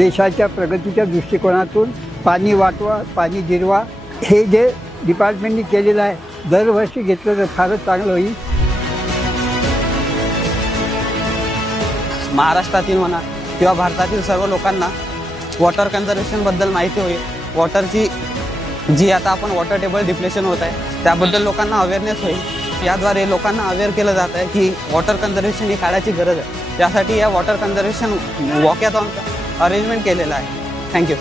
देशाच्या प्रगतीच्या दृष्टिकोनातून पाणी वाचवा, पाणी जिरवा हे जे डिपार्टमेंटनी केलेलं आहे दरवर्षी घेतलं तर फारच चांगलं होईल. महाराष्ट्रातील म्हणा किंवा भारतातील सर्व लोकांना वॉटर कन्झर्वेशनबद्दल माहिती होईल. वॉटरची जी आता आपण वॉटर टेबल डिप्लेशन होत आहे त्याबद्दल लोकांना अवेअरनेस होईल. याद्वारे लोकांना अवेअर केलं जात आहे की वॉटर कन्झर्वेशन ही काळाची गरज आहे. त्यासाठी या वॉटर कन्झर्वेशन वॉकॅथॉनचं अरेंजमेंट केलेलं आहे. थँक्यू.